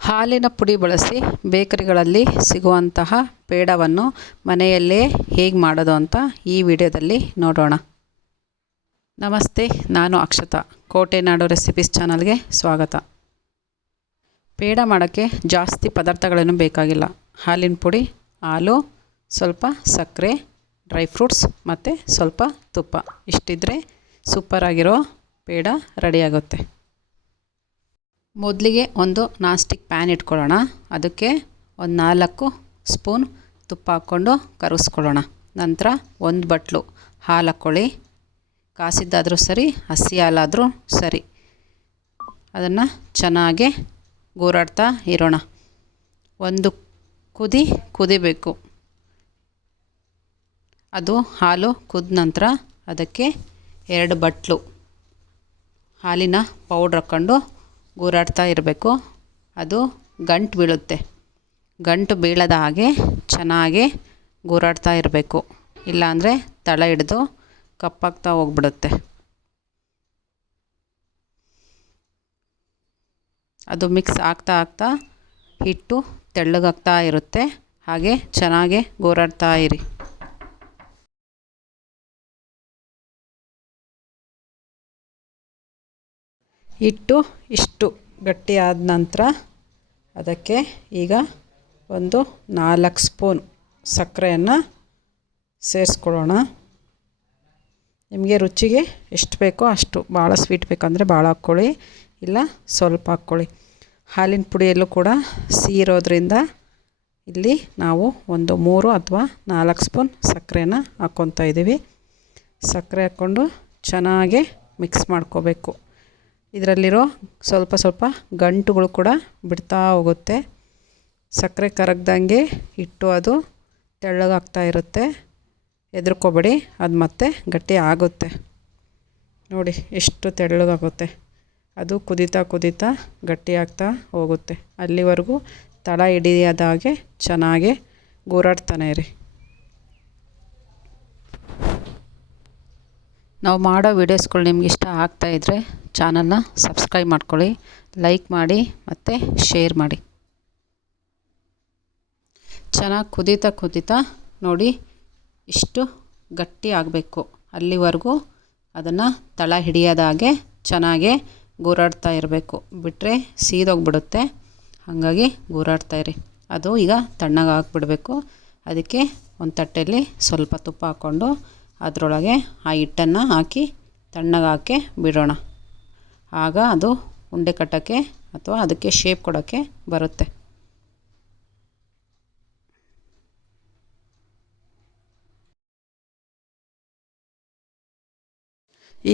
ಹಾಲಿನ ಪುಡಿ ಬಳಸಿ ಬೇಕರಿಗಳಲ್ಲಿ ಸಿಗುವಂತಹ ಪೇಡವನ್ನು ಮನೆಯಲ್ಲೇ ಹೇಗೆ ಮಾಡೋದು ಅಂತ ಈ ವಿಡಿಯೋದಲ್ಲಿ ನೋಡೋಣ. ನಮಸ್ತೆ, ನಾನು ಅಕ್ಷತಾ. ಕೋಟೆನಾಡು ರೆಸಿಪೀಸ್ ಚಾನಲ್ಗೆ ಸ್ವಾಗತ. ಪೇಡ ಮಾಡೋಕ್ಕೆ ಜಾಸ್ತಿ ಪದಾರ್ಥಗಳೇನು ಬೇಕಾಗಿಲ್ಲ. ಹಾಲಿನ ಪುಡಿ, ಹಾಲು, ಸ್ವಲ್ಪ ಸಕ್ಕರೆ, ಡ್ರೈ ಫ್ರೂಟ್ಸ್ ಮತ್ತು ಸ್ವಲ್ಪ ತುಪ್ಪ ಇಷ್ಟಿದ್ರೆ ಸೂಪರಾಗಿರೋ ಪೇಡ ರೆಡಿಯಾಗುತ್ತೆ. ಮೊದಲಿಗೆ ಒಂದು ನಾನ್ ಸ್ಟಿಕ್ ಪ್ಯಾನ್ ಇಟ್ಕೊಳ್ಳೋಣ. ಅದಕ್ಕೆ ಒಂದು 4 ಸ್ಪೂನ್ ತುಪ್ಪ ಹಾಕ್ಕೊಂಡು ಕರಗಿಸ್ಕೊಳ್ಳೋಣ. ನಂತರ ಒಂದು ಬಟ್ಲು ಹಾಲು ಹಾಕ್ಕೊಳ್ಳಿ. ಕಾಸಿದ್ದಾದರೂ ಸರಿ, ಹಸಿ ಹಾಲಾದರೂ ಸರಿ. ಅದನ್ನು ಚೆನ್ನಾಗಿ ಗೂರಾಡ್ತಾ ಇರೋಣ. ಒಂದು ಕುದಿಬೇಕು. ಅದು ಹಾಲು ಕುದ ನಂತರ ಅದಕ್ಕೆ 2 ಬಟ್ಲು ಹಾಲಿನ ಪೌಡ್ರ್ ಹಾಕ್ಕೊಂಡು ಗೂರಾಡ್ತಾ ಇರಬೇಕು. ಅದು ಗಂಟು ಬೀಳುತ್ತೆ. ಗಂಟು ಬೀಳದ ಹಾಗೆ ಚೆನ್ನಾಗಿ ಗೂರಾಡ್ತಾ ಇರಬೇಕು. ಇಲ್ಲಾಂದರೆ ತಳ ಹಿಡಿದು ಕಪ್ಪಾಗ್ತಾ ಹೋಗ್ಬಿಡುತ್ತೆ. ಅದು ಮಿಕ್ಸ್ ಆಗ್ತಾ ಹಿಟ್ಟು ತೆಳ್ಳಗಾಗ್ತಾ ಇರುತ್ತೆ. ಹಾಗೆ ಚೆನ್ನಾಗಿ ಗೂರಾಡ್ತಾ ಇರಿ. ಹಿಟ್ಟು ಇಷ್ಟು ಗಟ್ಟಿಯಾದ ನಂತರ ಅದಕ್ಕೆ ಈಗ ಒಂದು 4 ಸ್ಪೂನ್ ಸಕ್ಕರೆಯನ್ನು ಸೇರಿಸ್ಕೊಳ್ಳೋಣ. ನಿಮಗೆ ರುಚಿಗೆ ಎಷ್ಟು ಬೇಕೋ ಅಷ್ಟು. ಭಾಳ ಸ್ವೀಟ್ ಬೇಕಂದರೆ ಭಾಳ ಹಾಕ್ಕೊಳ್ಳಿ, ಇಲ್ಲ ಸ್ವಲ್ಪ ಹಾಕ್ಕೊಳ್ಳಿ. ಹಾಲಿನ ಪುಡಿಯಲ್ಲೂ ಕೂಡ ಸಿಹಿ ಇರೋದ್ರಿಂದ ಇಲ್ಲಿ ನಾವು ಒಂದು 3 ಅಥವಾ 4 ಸ್ಪೂನ್ ಸಕ್ಕರೆನ ಹಾಕ್ಕೊತಾ ಇದ್ದೀವಿ. ಸಕ್ಕರೆ ಹಾಕ್ಕೊಂಡು ಚೆನ್ನಾಗಿ ಮಿಕ್ಸ್ ಮಾಡ್ಕೋಬೇಕು. ಇದರಲ್ಲಿರೋ ಸ್ವಲ್ಪ ಗಂಟುಗಳು ಕೂಡ ಬಿಡ್ತಾ ಹೋಗುತ್ತೆ. ಸಕ್ಕರೆ ಕರಗ್ದಂಗೆ ಹಿಟ್ಟು ಅದು ತೆಳ್ಳಗಾಗ್ತಾ ಇರುತ್ತೆ. ಹೆದರ್ಕೋಬೇಡಿ, ಅದು ಮತ್ತೆ ಗಟ್ಟಿ ಆಗುತ್ತೆ. ನೋಡಿ ಎಷ್ಟು ತೆಳ್ಳಗಾಗುತ್ತೆ. ಅದು ಕುದೀತಾ ಗಟ್ಟಿಯಾಗ್ತಾ ಹೋಗುತ್ತೆ. ಅಲ್ಲಿವರೆಗೂ ತಳ ಹಿಡಿಯದಾಗೆ ಚೆನ್ನಾಗಿ ಗೂರಾಡ್ತಾನೆ ಇರಿ. ನಾವು ಮಾಡೋ ವೀಡಿಯೋಸ್ಗಳು ನಿಮ್ಗೆ ಇಷ್ಟ ಆಗ್ತಾಯಿದ್ರೆ ಚಾನಲ್ನ ಸಬ್ಸ್ಕ್ರೈಬ್ ಮಾಡ್ಕೊಳ್ಳಿ, ಲೈಕ್ ಮಾಡಿ ಮತ್ತು ಶೇರ್ ಮಾಡಿ. ಚೆನ್ನಾಗಿ ಕುದೀತಾ ನೋಡಿ ಇಷ್ಟು ಗಟ್ಟಿ ಆಗಬೇಕು. ಅಲ್ಲಿವರೆಗೂ ಅದನ್ನು ತಳ ಹಿಡಿಯೋದಾಗೆ ಚೆನ್ನಾಗೆ ಗೂರಾಡ್ತಾ ಇರಬೇಕು. ಬಿಟ್ಟರೆ ಸೀದೋಗ್ಬಿಡುತ್ತೆ. ಹಾಗಾಗಿ ಗೂರಾಡ್ತಾ ಇರಿ. ಅದು ಈಗ ತಣ್ಣಗೆ ಹಾಕ್ಬಿಡಬೇಕು. ಅದಕ್ಕೆ ಒಂದು ತಟ್ಟೆಯಲ್ಲಿ ಸ್ವಲ್ಪ ತುಪ್ಪ ಹಾಕ್ಕೊಂಡು ಅದರೊಳಗೆ ಆ ಹಿಟ್ಟನ್ನು ಹಾಕಿ ತಣ್ಣಗೆ ಹಾಕಿ ಬಿಡೋಣ. ಆಗ ಅದು ಉಂಡೆ ಕಟ್ಟೋಕ್ಕೆ ಅಥವಾ ಅದಕ್ಕೆ ಶೇಪ್ ಕೊಡೋಕ್ಕೆ ಬರುತ್ತೆ.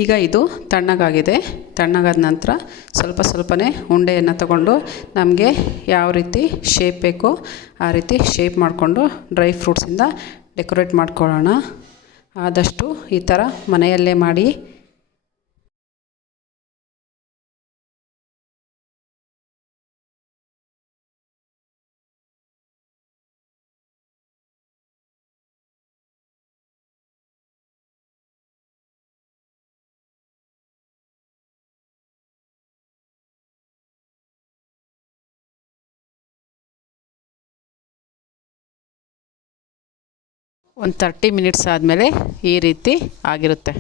ಈಗ ಇದು ತಣ್ಣಗಾಗಿದೆ. ತಣ್ಣಗಾದ ನಂತರ ಸ್ವಲ್ಪನೇ ಉಂಡೆಯನ್ನು ತಗೊಂಡು ನಮಗೆ ಯಾವ ರೀತಿ ಶೇಪ್ ಬೇಕೋ ಆ ರೀತಿ ಶೇಪ್ ಮಾಡಿಕೊಂಡು ಡ್ರೈ ಫ್ರೂಟ್ಸಿಂದ ಡೆಕೋರೇಟ್ ಮಾಡ್ಕೊಳ್ಳೋಣ. ಆದಷ್ಟು ಈ ಥರ ಮನೆಯಲ್ಲೇ ಮಾಡಿ. ಒಂದು 30 ಮಿನಿಟ್ಸ್ ಆದಮೇಲೆ ಈ ರೀತಿ ಆಗಿರುತ್ತೆ.